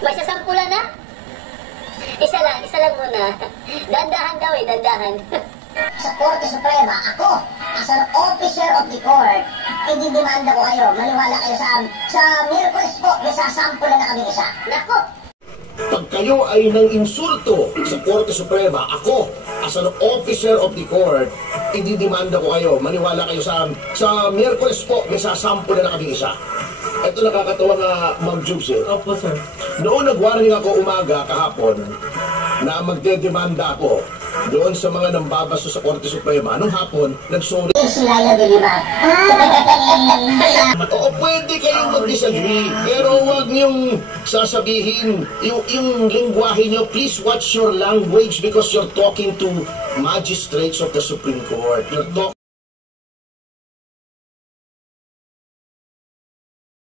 May sasampulan na? Isa lang muna. Dandahan daw eh, dandahan. Sa Korte Suprema, ako, as an officer of the court, ididemanda ko kayo. Maniwala kayo sa Miyerkules po, may sasampulan na kami isa. Nako! Pag kayo ay nang insulto sa Korte Suprema, ako, as an officer of the court, ididemanda ko kayo. Maniwala kayo sa Miyerkules po, may sasampulan na kami isa. Ito nakakatawa nga, Ma'am Jubes. Opo, sir. Noong nag-warning ako umaga kahapon na magdedemanda ako doon sa mga nambabasto sa Korte Suprema, nung hapon, nag-sorry. Sila yung deliver. Oo, pwede kayong mag-disagree, pero huwag niyong sasabihin yung lingwahe niyo. Please watch your language because you're talking to magistrates of the Supreme Court. You're talking